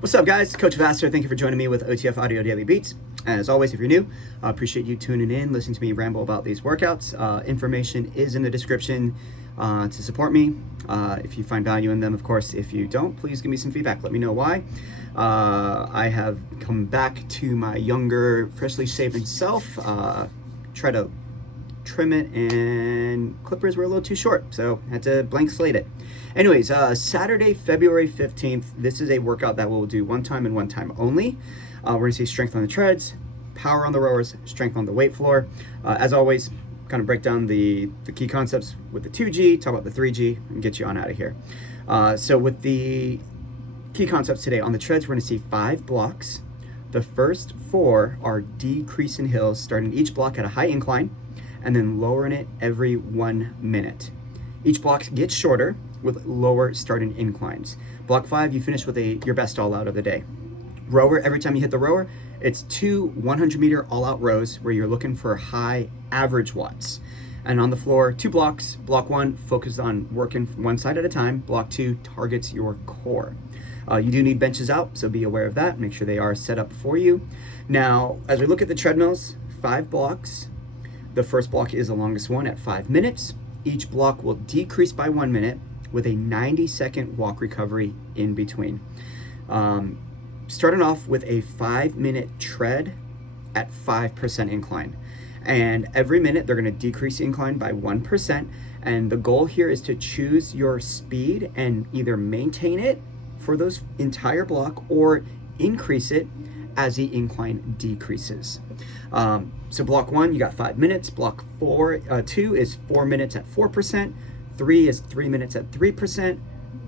What's up, guys? Coach Vassar. Thank you for joining me with OTF Audio Daily Beats. As always, if you're new, I appreciate you tuning in, listening to me ramble about these workouts. Information is in the description to support me. If you find value in them, of course. If you don't, please give me some feedback. Let me know why. I have come back to my younger, freshly shaven self. Try to trim it, and clippers were a little too short, so I had to blank slate it. Anyways, Saturday, February 15th, this is a workout that we'll do one time and one time only. We're gonna see strength on the treads, power on the rowers, strength on the weight floor. As always, kind of break down the key concepts with the 2G, talk about the 3G, and get you on out of here. So with the key concepts today, on the treads, we're gonna see 5 blocks. The first 4 are decrease in hills, starting each block at a high incline, and then lowering it every 1 minute. Each block gets shorter with lower starting inclines. Block 5, you finish with your best all out of the day. Rower, every time you hit the rower, it's 2 100-meter all-out rows where you're looking for high average watts. And on the floor, 2 blocks. Block 1 focuses on working one side at a time. Block 2 targets your core. You do need benches out, so be aware of that. Make sure they are set up for you. Now, as we look at the treadmills, 5 blocks. The first block is the longest one at 5 minutes. Each block will decrease by 1 minute with a 90-second walk recovery in between. Starting off with a 5-minute tread at 5% incline. And every minute they're gonna decrease incline by 1%. And the goal here is to choose your speed and either maintain it for those entire block or increase it as the incline decreases. So block 1, you got 5 minutes. Block 2 is 4 minutes at 4%. 3 is 3 minutes at 3%.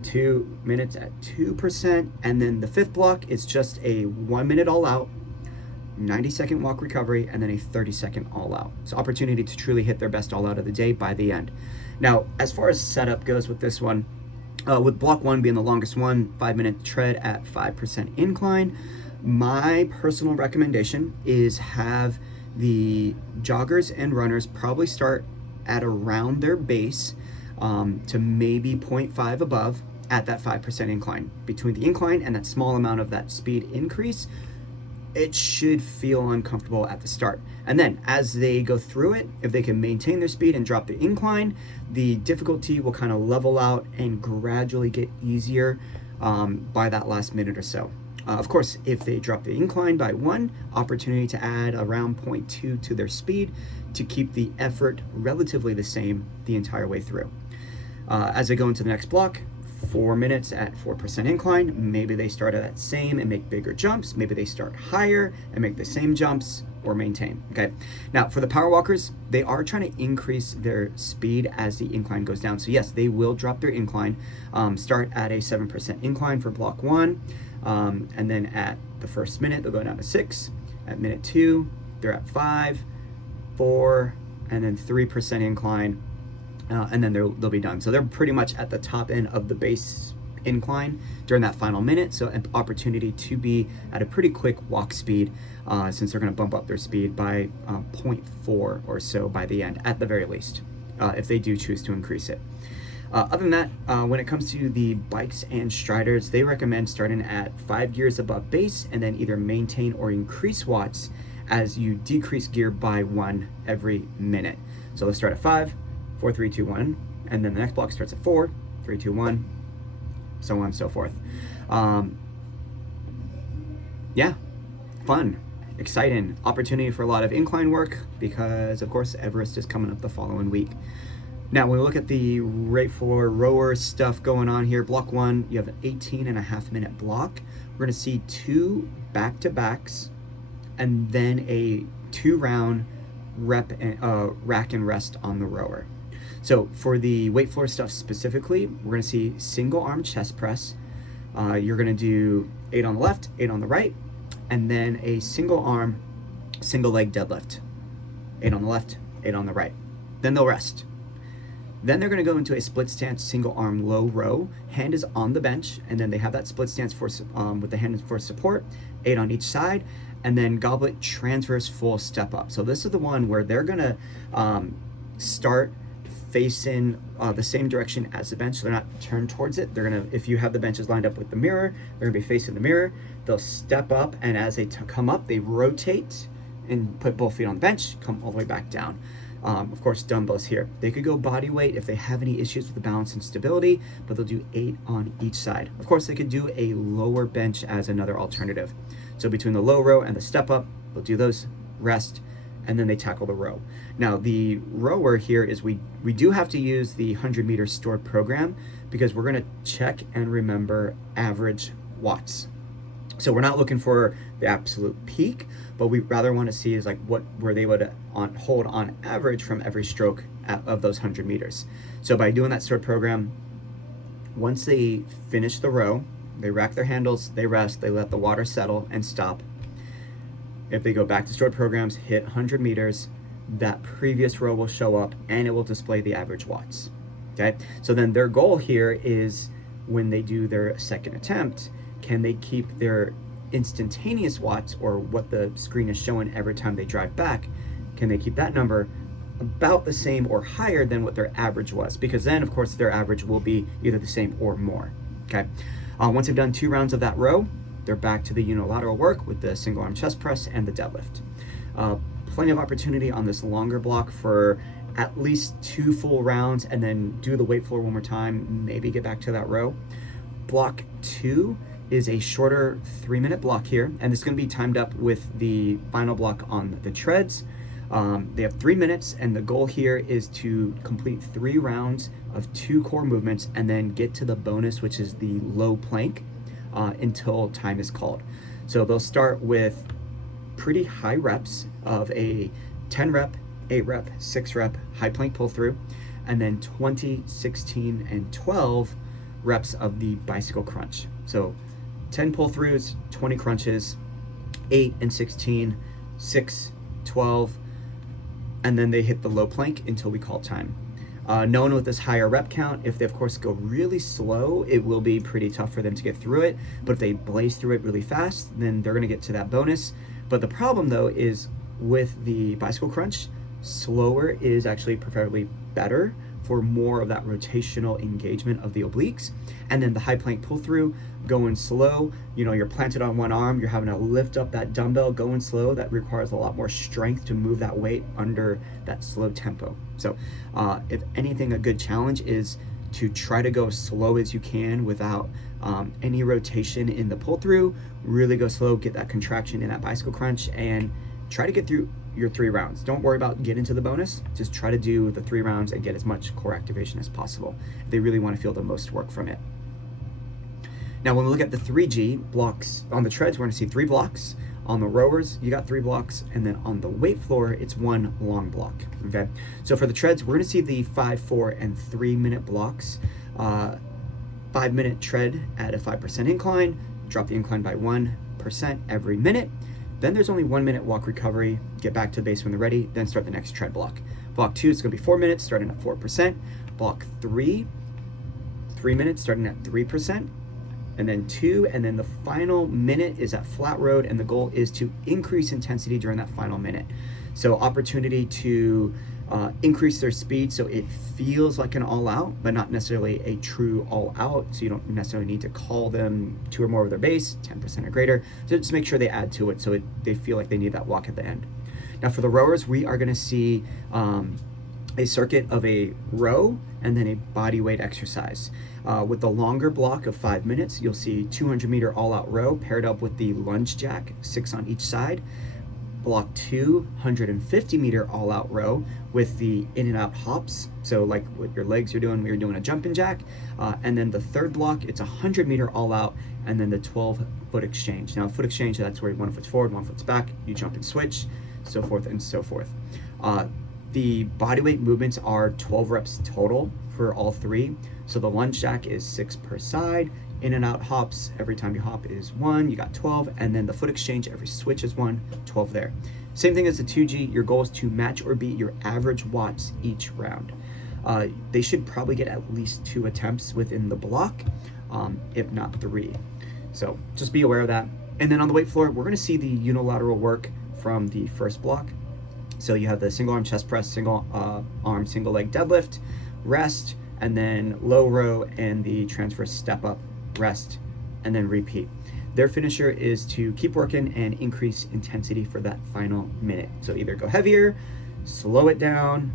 2 minutes at 2%. And then the 5th block is just a 1 minute all out, 90-second walk recovery, and then a 30-second all out. So opportunity to truly hit their best all out of the day by the end. Now, as far as setup goes with this one, with block 1 being the longest one, 5-minute tread at 5% incline, my personal recommendation is have the joggers and runners probably start at around their base to maybe 0.5 above at that 5% incline. Between the incline and that small amount of that speed increase, it should feel uncomfortable at the start. And then as they go through it, if they can maintain their speed and drop the incline, the difficulty will kind of level out and gradually get easier by that last minute or so. Of course, if they drop the incline by 1, opportunity to add around 0.2 to their speed to keep the effort relatively the same the entire way through. As they go into the next block, 4 minutes at 4% incline, maybe they start at that same and make bigger jumps. Maybe they start higher and make the same jumps or maintain, okay? Now, for the power walkers, they are trying to increase their speed as the incline goes down. So yes, they will drop their incline, start at a 7% incline for block 1, and then at the first minute, they'll go down to 6. At minute 2, they're at 5, 4, and then 3% incline. And then they'll be done. So they're pretty much at the top end of the base incline during that final minute. So an opportunity to be at a pretty quick walk speed since they're gonna bump up their speed by 0.4 or so by the end, at the very least, if they do choose to increase it. Other than that, when it comes to the bikes and striders, they recommend starting at 5 gears above base and then either maintain or increase watts as you decrease gear by 1 every minute. So let's start at 5, 4, 3, 2, 1, and then the next block starts at 4, 3, 2, 1, so on and so forth. Yeah, fun, exciting, opportunity for a lot of incline work because, of course, Everest is coming up the following week. Now, when we look at the rate for rower stuff going on here, block 1, you have an 18.5-minute block. We're gonna see 2 back-to-backs and then a 2-round rep rack and rest on the rower. So for the weight floor stuff specifically, we're gonna see single arm chest press. You're gonna do 8 on the left, 8 on the right, and then a single arm, single leg deadlift. 8 on the left, 8 on the right. Then they'll rest. Then they're gonna go into a split stance, single arm low row. Hand is on the bench, and then they have that split stance for with the hand for support, 8 on each side, and then goblet transverse full step up. So this is the one where they're gonna start facing the same direction as the bench, so they're not turned towards it. They're gonna, if you have the benches lined up with the mirror, they're gonna be facing the mirror. They'll step up, and as they come up, they rotate and put both feet on the bench, come all the way back down. Of course, dumbbells here. They could go body weight if they have any issues with the balance and stability, but they'll do 8 on each side. Of course, they could do a lower bench as another alternative. So between the low row and the step up, they'll do those, rest, and then they tackle the row. Now, the rower here is we do have to use the 100-meter stored program because we're going to check and remember average watts. So we're not looking for the absolute peak, but we rather want to see is like what were they able to hold on average from every stroke of those 100 meters. So by doing that stored program, once they finish the row, they rack their handles, they rest, they let the water settle and stop. If they go back to stored programs, hit 100 meters, that previous row will show up and it will display the average watts. Okay, so then their goal here is when they do their second attempt, can they keep their instantaneous watts, or what the screen is showing every time they drive back, can they keep that number about the same or higher than what their average was? Because then, of course, their average will be either the same or more. Okay, once they've done 2 rounds of that row, they're back to the unilateral work with the single arm chest press and the deadlift. Plenty of opportunity on this longer block for at least 2 full rounds, and then do the weight floor one more time, maybe get back to that row. Block 2 is a shorter 3-minute block here, and it's going to be timed up with the final block on the treads. They have 3 minutes, and the goal here is to complete 3 rounds of 2 core movements and then get to the bonus, which is the low plank, until time is called. So they'll start with pretty high reps of a 10 rep, 8 rep, 6 rep high plank pull through, and then 20, 16, and 12 reps of the bicycle crunch. So 10 pull throughs, 20 crunches, 8 and 16, 6, 12, and then they hit the low plank until we call time. Knowing with this higher rep count, if they of course go really slow, it will be pretty tough for them to get through it. But if they blaze through it really fast, then they're going to get to that bonus. But the problem though is with the bicycle crunch, slower is actually preferably better for more of that rotational engagement of the obliques. And then the high plank pull through, going slow, you know, you're planted on one arm, you're having to lift up that dumbbell, going slow, that requires a lot more strength to move that weight under that slow tempo. So if anything, a good challenge is to try to go as slow as you can without any rotation in the pull through. Really go slow, get that contraction in that bicycle crunch, and try to get through your 3 rounds. Don't worry about getting to the bonus, just try to do the 3 rounds and get as much core activation as possible if they really want to feel the most work from it. Now when we look at the 3G blocks on the treads, we're going to see 3 blocks. On the rowers, you got 3 blocks, and then on the weight floor, it's 1 long block. Okay, so for the treads, we're going to see the 5, 4, and 3 minute blocks. 5-minute tread at a 5% incline, drop the incline by 1% every minute. Then there's only 1 minute walk recovery, get back to base when they're ready, then start the next tread block. Block 2 is going to be 4 minutes, starting at 4%. Block 3, 3 minutes, starting at 3%. And then 2, and then the final minute is at flat road, and the goal is to increase intensity during that final minute. So opportunity to increase their speed so it feels like an all-out, but not necessarily a true all-out, so you don't necessarily need to call them 2 or more of their base, 10% or greater. So just make sure they add to it so they feel like they need that walk at the end. Now for the rowers, we are going to see a circuit of a row and then a body weight exercise. With the longer block of 5 minutes, you'll see 200-meter all-out row paired up with the lunge jack, 6 on each side. Block 2, 150-meter all-out row with the in and out hops, so like what your legs are doing when you're doing a jumping jack. And then the third block, it's 100-meter all-out, and then the 12-foot exchange. Now, foot exchange, that's where 1 foot's forward, 1 foot's back, you jump and switch, so forth and so forth. The bodyweight movements are 12 reps total for all 3. So the lunge jack is 6 per side. In and out hops, every time you hop is 1, you got 12. And then the foot exchange, every switch is 1, 12 there. Same thing as the 2G, your goal is to match or beat your average watts each round. They should probably get at least 2 attempts within the block, if not 3. So just be aware of that. And then on the weight floor, we're gonna see the unilateral work from the first block. So you have the single arm chest press, single arm, single leg deadlift, rest, and then low row and the transfer step up, rest, and then repeat. Their finisher is to keep working and increase intensity for that final minute. So either go heavier, slow it down,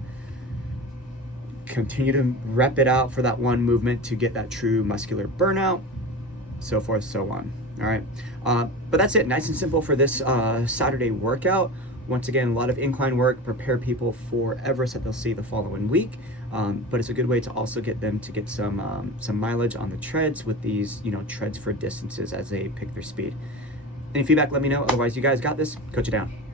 continue to rep it out for that one movement to get that true muscular burnout, so forth, so on. All right, but that's it. Nice and simple for this Saturday workout. Once again, a lot of incline work, prepare people for Everest that they'll see the following week. But it's a good way to also get them to get some mileage on the treads with these, treads for distances as they pick their speed. Any feedback, let me know. Otherwise, you guys got this. Coach it down.